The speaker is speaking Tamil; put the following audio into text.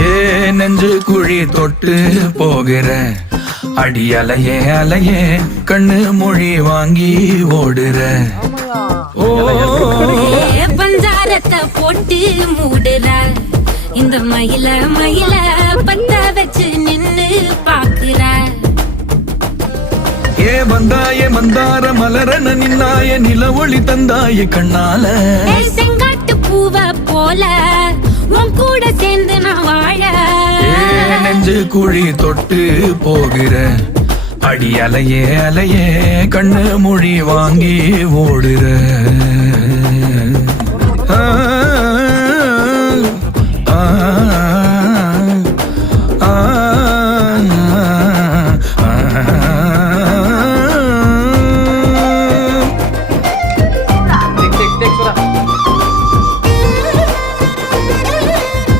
ஏ நெஞ்சு குழி தொட்டு போகிற அடி அலையே அலையே கண்ணு மொழி வாங்கி ஓடுற. ஓ பஞ்சாரத்தை போட்டு மூடுற இந்த மயில மயில பத்த வச்சு நின்னு பாக்குற. ஏ வந்தாய மந்தார மலரன நின்னாய நில ஒளி தந்தாய கண்ணால. செங்காட்டு பூவ போல உன் கூட சேர்ந்து நான் வாழ. நெஞ்சு குழி தொட்டு போகிற அடி அலையே அலையே கண்ணு மொழி வாங்கி ஓடுற. ஆ ஆ